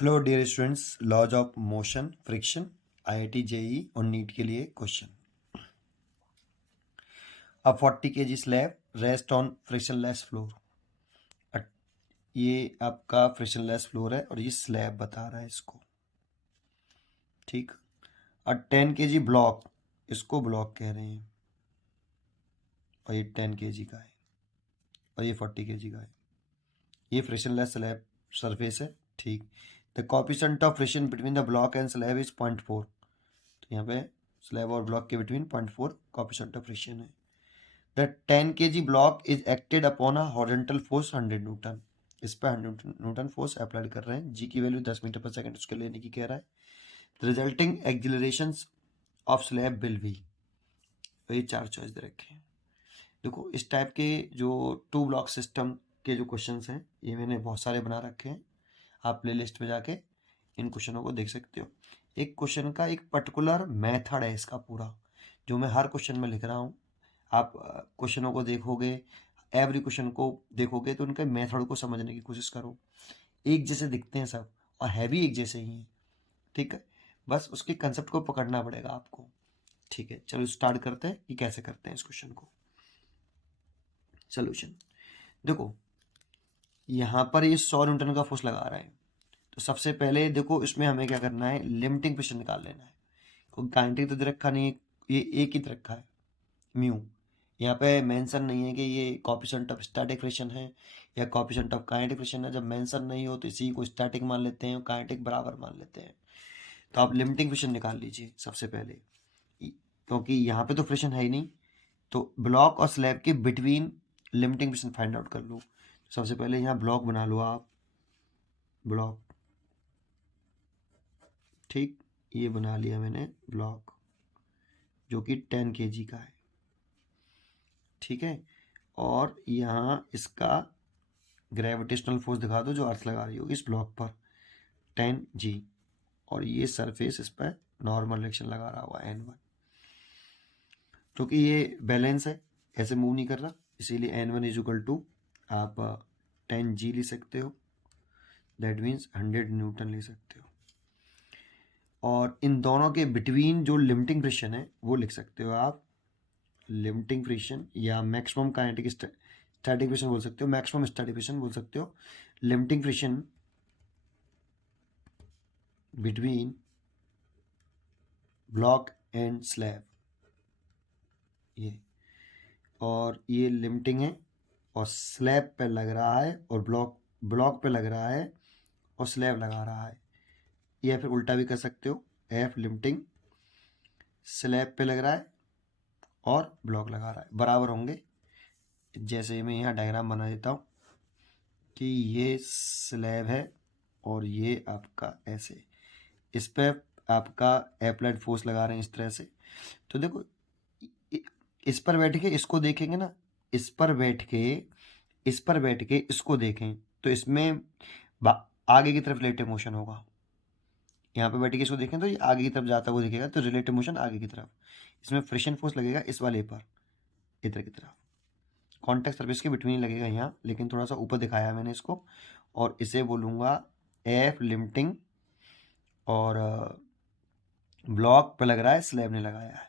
Hello dear students, laws of motion friction IIT JEE और NEET के लिए question. अब 40 kg slab rest on frictionless floor. ये आपका फ्रिक्शनलेस फ्लोर है और ये स्लैब बता रहा है इसको, ठीक। और 10 kg ब्लॉक, इसको ब्लॉक कह रहे हैं और ये 10 kg का है और ये 40 kg का है। ये फ्रिक्शनलेस स्लैब सरफेस है, ठीक। The coefficient of friction between the block and slab is 0.4। तो यहाँ पे स्लैब और ब्लॉक के बिटवीन 0.4 कोएफिशिएंट ऑफ फ्रिक्शन है। The 10 kg block is acted upon a horizontal force 100 Newton. इस पर 100 न्यूटन फोर्स अप्लाई कर रहे हैं। जी की वैल्यू 10 मीटर पर सेकंड उसके लेने की कह रहा है। Resulting acceleration of slab will be, वही चार चॉइस दे रखे हैं। देखो इस टाइप के जो टू ब्लॉक सिस्टम के जो क्वेश्चंस हैं ये मैंने बहुत सारे बना रखे हैं। आप प्ले लिस्ट में जाके इन क्वेश्चनों को देख सकते हो। एक क्वेश्चन का एक पर्टिकुलर मेथड है इसका पूरा, जो मैं हर क्वेश्चन में लिख रहा हूँ। आप क्वेश्चनों को देखोगे, एवरी क्वेश्चन को देखोगे तो उनके मेथड को समझने की कोशिश करो। एक जैसे दिखते हैं सब और है भी एक जैसे ही हैं, ठीक है। बस उसके कंसेप्ट को पकड़ना पड़ेगा आपको, ठीक है। चलो स्टार्ट करते हैं कि कैसे करते हैं इस क्वेश्चन को। सोल्यूशन देखो, यहाँ पर ये 100 न्यूटन का फोर्स लगा रहा है। तो सबसे पहले देखो इसमें हमें क्या करना है, लिमिटिंग प्रेशर निकाल लेना है। कोई काइनेटिक तो दे रखा नहीं है, ये एक ही दे रखा है म्यू। यहाँ पे मेंशन नहीं है कि ये कोएफिशिएंट ऑफ स्टैटिक फ्रिक्शन है या कोएफिशिएंट ऑफ काइनेटिक फ्रिक्शन है। जब मेंशन नहीं हो तो इसी को स्टैटिक मान लेते हैं और काइनेटिक बराबर मान लेते हैं। तो आप लिमिटिंग फ्रिक्शन निकाल लीजिए सबसे पहले, क्योंकि यहाँ पे तो फ्रिक्शन है ही नहीं। तो ब्लॉक और स्लैब के between limiting friction find out कर लो। सबसे पहले यहाँ ब्लॉक बना लो आप, ब्लॉक, ठीक। ये बना लिया मैंने ब्लॉक जो कि 10 kg का है, ठीक है। और यहाँ इसका ग्रेविटेशनल फोर्स दिखा दो जो अर्थ लगा रही होगी इस ब्लॉक पर, 10 g। और ये सरफेस इस पर नॉर्मल रिएक्शन लगा रहा हुआ n1। क्योंकि ये बैलेंस है, ऐसे मूव नहीं कर रहा, इसीलिए n1 इज इक्वल टू आप 10 g ले सकते हो, दैट मीन्स 100 न्यूटन ले सकते हो। और इन दोनों के बिटवीन जो लिमिटिंग फ्रिक्शन है वो लिख सकते हो आप लिमिटिंग फ्रिक्शन, या मैक्सिमम काइनेटिक स्टैटिक फ्रिक्शन बोल सकते हो, मैक्सिमम स्टैटिक फ्रिक्शन बोल सकते हो। Limiting friction between block and slab, ये, और ये लिमिटिंग है और स्लैब पे लग रहा है और ब्लॉक पे लग रहा है और स्लैब लगा रहा है। या फिर उल्टा भी कर सकते हो, एफ लिमिटिंग स्लैब पे लग रहा है और ब्लॉक लगा रहा है, बराबर होंगे। जैसे मैं यहाँ डायग्राम बना देता हूँ कि ये स्लैब है और ये आपका ऐसे, इस पर आपका अप्लाइड फोर्स लगा रहे हैं इस तरह से। तो देखो इस पर बैठ के इसको देखेंगे ना, इस पर बैठ के इसको देखें तो इसमें आगे की तरफ रिलेटिव मोशन होगा। यहाँ पे बैठ के इसको देखें तो ये आगे की तरफ जाता हुआ दिखेगा, तो रिलेटिव मोशन आगे की तरफ। इसमें फ्रिक्शन फोर्स लगेगा इस वाले पर, इधर की तरफ, कॉन्टैक्ट सरफेस के बिटवीन लगेगा यहाँ, लेकिन थोड़ा सा ऊपर दिखाया मैंने इसको। और इसे बोलूँगा एफ लिमिटिंग, और ब्लॉक पे लग रहा है, स्लैब ने लगाया है।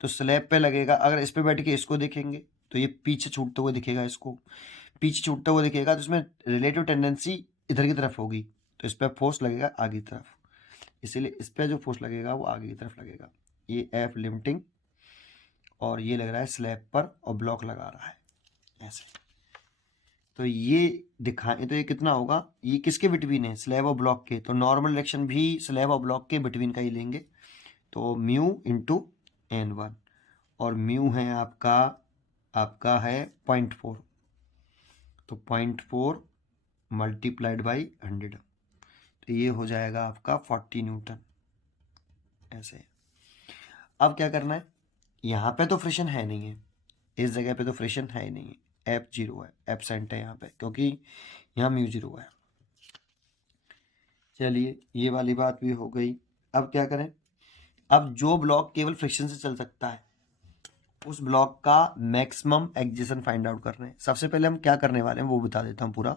तो स्लैब पे लगेगा, अगर इस पे बैठ के इसको देखेंगे तो ये पीछे छूटते हुए दिखेगा, इसको पीछे छूटता हुआ दिखेगा, तो इसमें रिलेटिव टेंडेंसी इधर की तरफ होगी, तो इस पर फोर्स लगेगा आगे की तरफ, इसीलिए इस पर जो फोर्स लगेगा वो आगे की तरफ लगेगा। ये एफ लिमिटिंग और ये लग रहा है स्लैब पर और ब्लॉक लगा रहा है ऐसे। तो ये दिखाएं तो ये कितना होगा, ये किसके बिटवीन है, स्लैब और ब्लॉक के, तो नॉर्मल डायरेक्शन भी स्लैब और ब्लॉक के बिटवीन का ही लेंगे। तो म्यू इंटू n1, और म्यू है आपका है 0.4, तो 0.4 मल्टीप्लाइड बाई 100, तो ये हो जाएगा आपका 40 न्यूटन ऐसे। अब क्या करना है, यहाँ पे तो फ्रिक्शन है नहीं है, इस जगह पे तो फ्रिक्शन है ही नहीं है, एफ जीरो है, एब्सेंट है यहाँ पे, क्योंकि यहाँ म्यू जीरो है। चलिए ये वाली बात भी हो गई। अब क्या करें, अब जो ब्लॉक केवल फ्रिक्शन से चल सकता है उस ब्लॉक का मैक्सिमम एक्जेशन फाइंड आउट कर रहे हैं। सबसे पहले हम क्या करने वाले हैं वो बता देता हूँ पूरा।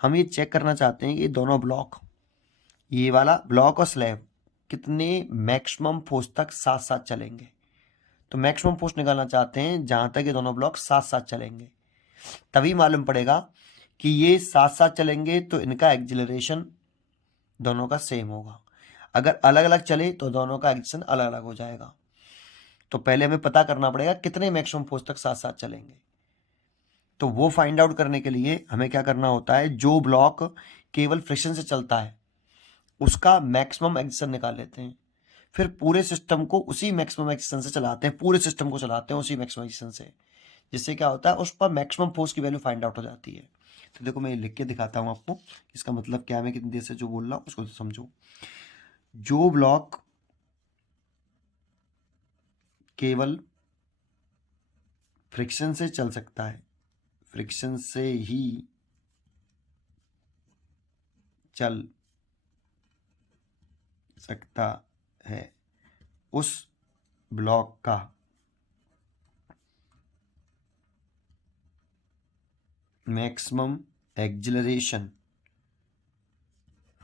हम ये चेक करना चाहते हैं कि ये दोनों ब्लॉक ये वाला ब्लॉक और स्लैब कितने मैक्सिमम फोर्स तक साथ साथ चलेंगे। तो मैक्सिमम फोर्स निकालना चाहते हैं जहां तक ये दोनों ब्लॉक साथ साथ चलेंगे, तभी मालूम पड़ेगा कि ये साथ साथ चलेंगे तो इनका एक्जिलरेशन दोनों का सेम होगा। अगर अलग अलग चले तो दोनों का एक्शन अलग अलग हो जाएगा। तो पहले हमें पता करना पड़ेगा कितने मैक्सिमम फोर्स तक साथ साथ चलेंगे। तो वो फाइंड आउट करने के लिए हमें क्या करना होता है, जो ब्लॉक केवल फ्रिक्शन से चलता है उसका मैक्सिमम एक्शन निकाल लेते हैं, फिर पूरे सिस्टम को उसी मैक्सिमम एक्शन से चलाते हैं, पूरे सिस्टम को चलाते हैं उसी मैक्सिमम एक्शन से, जिससे क्या होता है उस पर मैक्सिमम फोर्स की वैल्यू फाइंड आउट हो जाती है। तो देखो मैं लिख के दिखाता हूँ आपको, इसका मतलब क्या है, मैं कितनी देर से जो बोल रहा हूँ उसको समझो। जो ब्लॉक केवल फ्रिक्शन से चल सकता है, फ्रिक्शन से ही चल सकता है, उस ब्लॉक का मैक्सिमम एक्जिलरेशन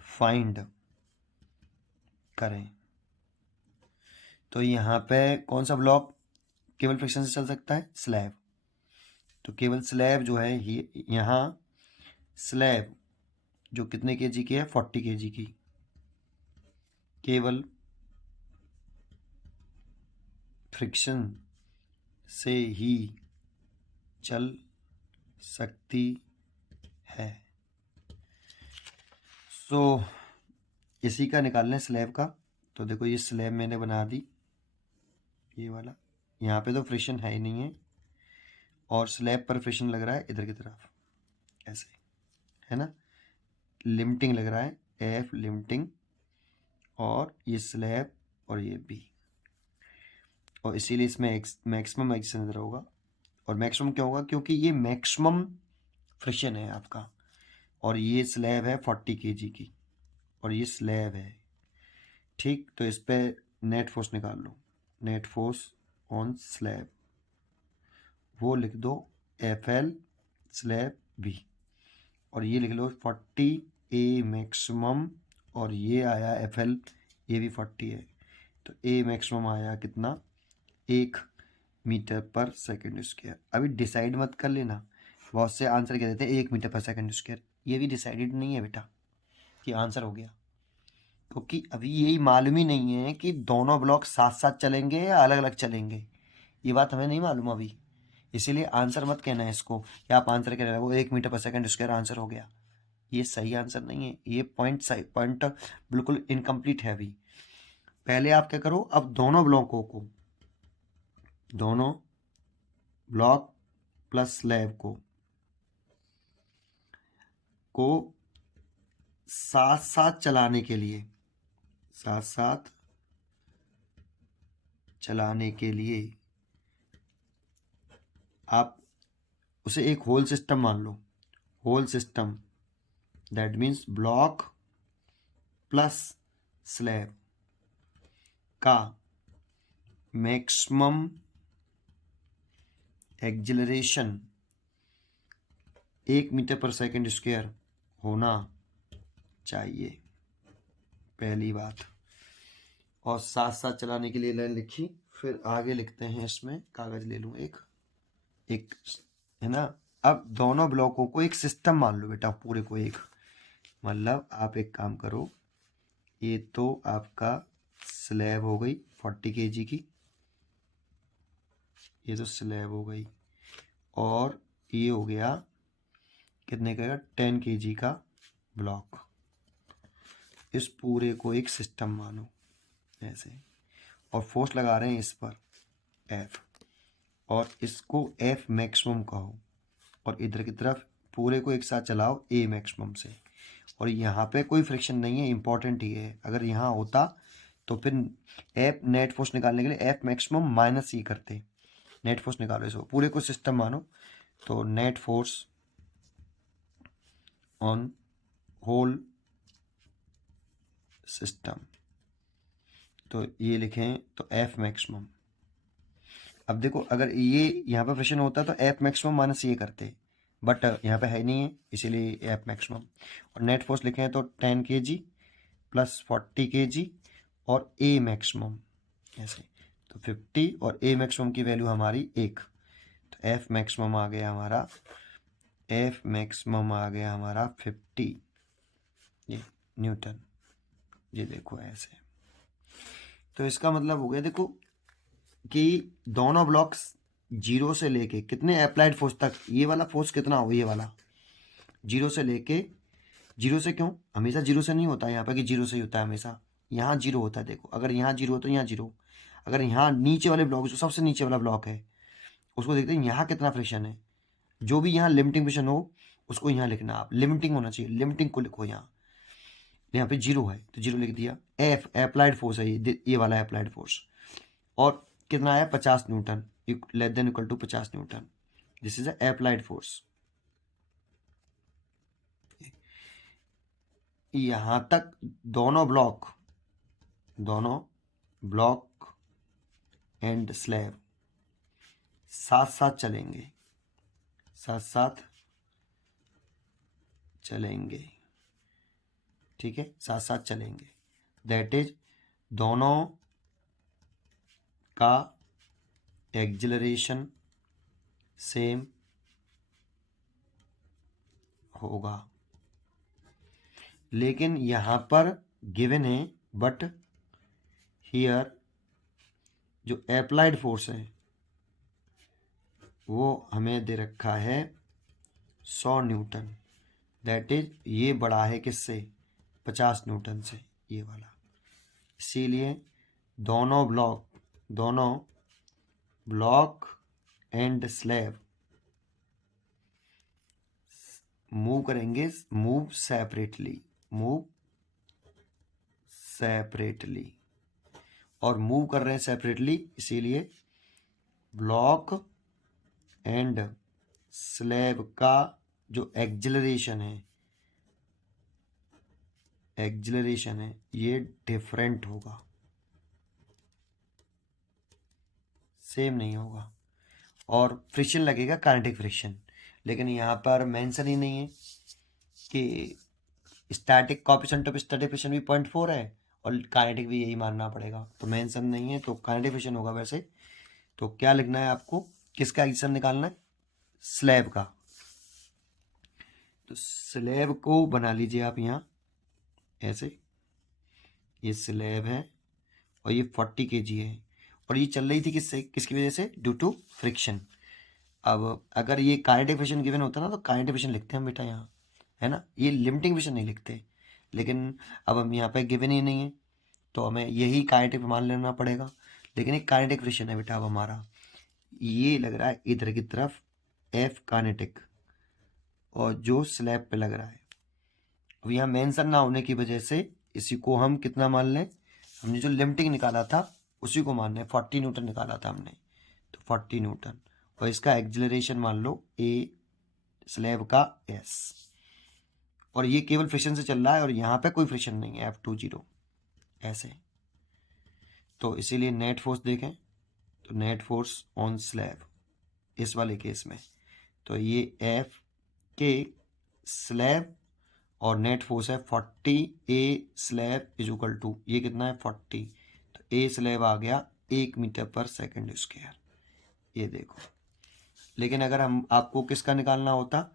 फाइंड करें। तो यहाँ पे कौन सा ब्लॉक केवल फ्रिक्शन से चल सकता है, स्लैब। तो केवल स्लैब जो है ये, यहाँ स्लैब जो कितने केजी की है, 40 केजी की, केवल फ्रिक्शन से ही चल सकती है। सो इसी का निकालना है स्लैब का। तो देखो ये स्लैब मैंने बना दी, ये वाला, यहाँ पे तो फ्रिक्शन है ही नहीं है और स्लैब पर फ्रिक्शन लग रहा है इधर की तरफ, ऐसे है ना, लिमिटिंग लग रहा है, एफ लिमिटिंग, और ये स्लैब और ये बी, और इसीलिए इसमें मैक्सिमम एक्शन इधर होगा। और मैक्सिमम क्या होगा, क्योंकि ये मैक्सिमम फ्रिक्शन है आपका, और ये स्लैब है 40 केजी की, और ये स्लैब है, ठीक। तो इस पे नेट फोर्स निकाल लो, नेट फोर्स ऑन स्लैब, वो लिख दो एफ एल स्लैब बी, और ये लिख लो 40 ए मैक्सिमम, और ये आया एफ एल, ये भी 40 है, तो ए मैक्सिमम आया कितना, 1 मीटर पर सेकेंड स्क्वायर। अभी डिसाइड मत कर लेना, बहुत से आंसर कह देते हैं 1 मीटर पर सेकेंड स्क्वायर, ये भी डिसाइडेड नहीं है बेटा कि आंसर हो गया, क्योंकि अभी यही मालूम ही नहीं है कि दोनों ब्लॉक साथ साथ चलेंगे या अलग अलग चलेंगे, ये बात हमें नहीं मालूम अभी। इसीलिए आंसर मत कहना है इसको, या आप आंसर कह रहे हो 1 मीटर पर सेकेंड स्क्वायर आंसर हो गया, ये सही आंसर नहीं है, ये पॉइंट बिल्कुल इनकम्प्लीट है अभी। पहले आप क्या करो, अब दोनों ब्लॉकों को, दोनों ब्लॉक प्लस स्लैब को साथ साथ चलाने के लिए, साथ साथ चलाने के लिए आप उसे एक होल सिस्टम मान लो, whole system, that means block plus slab का मैक्सिमम एक्जिलरेशन 1 मीटर पर सेकेंड स्क्वायर होना चाहिए, पहली बात। और साथ साथ चलाने के लिए लाइन लिखी, फिर आगे लिखते हैं, इसमें कागज ले लूँ एक है ना। अब दोनों ब्लॉकों को एक सिस्टम मान लो बेटा, पूरे को एक, मतलब आप एक काम करो, ये तो आपका स्लैब हो गई 40 केजी की, ये तो स्लैब हो गई, और ये हो गया कितने का, 10 केजी का ब्लॉक। इस पूरे को एक सिस्टम मानो ऐसे, और फोर्स लगा रहे हैं इस पर एफ, और इसको एफ मैक्सिमम कहो, और इधर की तरफ पूरे को एक साथ चलाओ ए मैक्सिमम से। और यहाँ पे कोई फ्रिक्शन नहीं है, इंपॉर्टेंट ही है, अगर यहाँ होता तो फिर एफ नेट फोर्स निकालने के लिए एफ मैक्सिमम माइनस ई करते, नेट फोर्स निकालो, इसको पूरे को सिस्टम मानो। तो net force on whole system, तो ये लिखें तो एफ मैक्सिमम। अब देखो अगर ये यहाँ पे फ्रिक्शन होता तो एफ मैक्सिमम माइनस ये करते, बट यहाँ पे है नहीं है, इसीलिए एफ मैक्सिमम। और नेट फोर्स लिखे हैं तो 10 kg प्लस 40 kg और ए मैक्सिमम ऐसे, तो 50 और ए मैक्सिमम की वैल्यू हमारी 1, तो एफ मैक्सिमम आ गया हमारा, एफ मैक्सिमम आ गया हमारा 50 ये न्यूटन। ये देखो ऐसे, तो इसका मतलब हो गया देखो कि दोनों ब्लॉक्स जीरो से लेके कितने अप्लाइड फोर्स तक, ये वाला फोर्स कितना हो, ये वाला जीरो से लेके, जीरो से क्यों, हमेशा जीरो से नहीं होता यहाँ पे कि जीरो से ही होता है, हमेशा यहाँ जीरो होता है। देखो अगर यहाँ जीरो हो तो यहाँ जीरो, अगर यहाँ नीचे वाले ब्लॉक, जो सबसे नीचे वाला ब्लॉक है उसको देखते हैं यहाँ कितना फ्रिक्शन है, जो भी यहाँ लिमिटिंग फ्रिक्शन हो उसको यहाँ लिखना, आप लिमिटिंग होना चाहिए, लिमिटिंग को लिखो यहाँ पे जीरो है तो जीरो लिख दिया। एफ अप्लाइड फोर्स है, ये वाला अप्लाइड फोर्स, और कितना है 50 newton, less than equal to 50 newton, this is applied force. यहां तक दोनों ब्लॉक एंड स्लैब साथ साथ चलेंगे, ठीक है, साथ साथ चलेंगे, दैट इज दोनों का एक्जिलरेशन सेम होगा। लेकिन यहाँ पर गिवन है, बट हियर जो अप्लाइड फोर्स है वो हमें दे रखा है 100 न्यूटन, दैट इज ये बड़ा है किससे, 50 न्यूटन से, ये वाला। इसीलिए दोनों ब्लॉक एंड स्लैब मूव करेंगे, मूव सेपरेटली, और मूव कर रहे हैं सेपरेटली, इसीलिए ब्लॉक एंड स्लैब का जो एक्जिलरेशन है ये डिफरेंट होगा, सेम नहीं होगा, और फ्रिक्शन लगेगा काइनेटिक फ्रिक्शन। लेकिन यहाँ पर मेंशन ही नहीं है कि static coefficient of static friction भी 0.4 है और काइनेटिक भी यही मानना पड़ेगा, तो मेंशन नहीं है, तो काइनेटिक फ्रिक्शन होगा वैसे। तो क्या लिखना है आपको, किसका एक्शन निकालना है, स्लैब का। तो स्लैब को बना लीजिए आप यहाँ ऐसे, ये स्लैब है और ये 40 kg है, और ये चल रही थी किसकी वजह से, ड्यू टू फ्रिक्शन। अब अगर ये काइनेटिक फ्रिक्शन गिवन होता ना तो काइनेटिक फ्रिक्शन लिखते हैं हम बेटा यहाँ, है ना, ये लिमिटिंग फ्रिक्शन नहीं लिखते। लेकिन अब हम यहाँ पे गिवन ही नहीं है तो हमें यही काइनेटिक मान लेना पड़ेगा। लेकिन एक काइनेटिक फ्रिक्शन है बेटा अब हमारा, ये लग रहा है इधर की तरफ एफ काइनेटिक, और जो स्लैब पे लग रहा है, अब यहाँ मेंशन ना होने की वजह से इसी को हम कितना मान लें, हमने जो लिमिटिंग निकाला था उसी को मान लें, 40 न्यूटन निकाला था हमने, तो 40 न्यूटन, और इसका एक्जिलरेशन मान लो ए स्लैब का एस, और ये केवल फ्रिक्शन से चल रहा है और यहाँ पे कोई फ्रिक्शन नहीं है, F20 ऐसे। तो इसीलिए नेट फोर्स देखें तो नेट फोर्स ऑन स्लैब इस वाले केस में, तो ये एफ के स्लैब और नेट फोर्स है 40 ए स्लैब इज इक्वल टू, ये कितना है 40, तो ए स्लैब आ गया 1 मीटर पर सेकंड स्क्वायर, ये देखो। लेकिन अगर हम आपको किसका निकालना होता,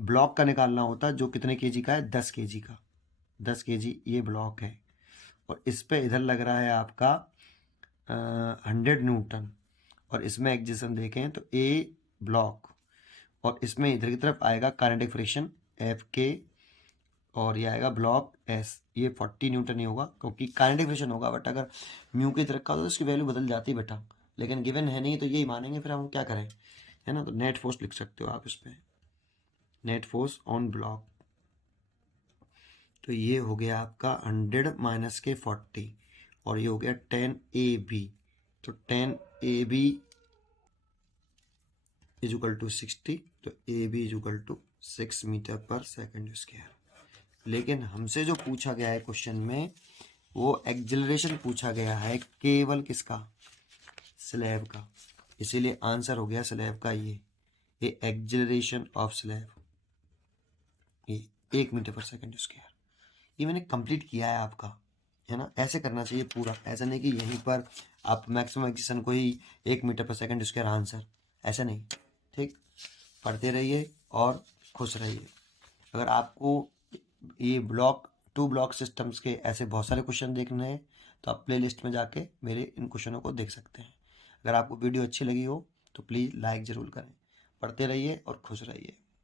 ब्लॉक का निकालना होता, जो कितने केजी का है, 10 केजी का, 10 केजी ये ब्लॉक है, और इस पे इधर लग रहा है आपका 100 न्यूटन, और इसमें एक्जिशन देखें तो ए ब्लॉक, और इसमें इधर की तरफ आएगा काइनेटिक फ्रिक्शन एफ के, और ये आएगा ब्लॉक एस, ये 40 न्यूटन ही होगा क्योंकि काइनेटिक फ्रिक्शन होगा, बट अगर म्यू की तरफ का तो इसकी वैल्यू बदल जाती है बेटा, लेकिन गिवन है नहीं तो यही मानेंगे, फिर हम क्या करें, है ना। तो नेट फोर्स लिख सकते हो आप इस पर, नेट फोर्स ऑन ब्लॉक, तो ये हो गया आपका 100 माइनस के 40, और ये हो गया 10 ए बी, तो 10 A B is equal to 60, तो A B is equal to 6 metre per second square. लेकिन हमसे जो पूछा गया है क्वेश्चन में वो एक्जिलरेशन पूछा गया है केवल किसका, स्लैब का, इसीलिए आंसर हो गया स्लैब का ये एक्जिलरेशन ऑफ स्लैब, ये 1 मीटर पर सेकंड स्क्वायर, ये मैंने कंप्लीट किया है आपका, है ना। ऐसे करना चाहिए पूरा, ऐसा नहीं कि यहीं पर आप मैक्सिमम एक्सेशन को ही 1 metre per second square answer, ऐसा नहीं। ठीक, पढ़ते रहिए और खुश रहिए। अगर आपको ये ब्लॉक 2 ब्लॉक सिस्टम्स के ऐसे बहुत सारे क्वेश्चन देखने हैं तो आप प्ले लिस्ट में जाके मेरे इन क्वेश्चनों को देख सकते हैं। अगर आपको वीडियो अच्छी लगी हो तो प्लीज़ लाइक ज़रूर करें। पढ़ते रहिए और खुश रहिए।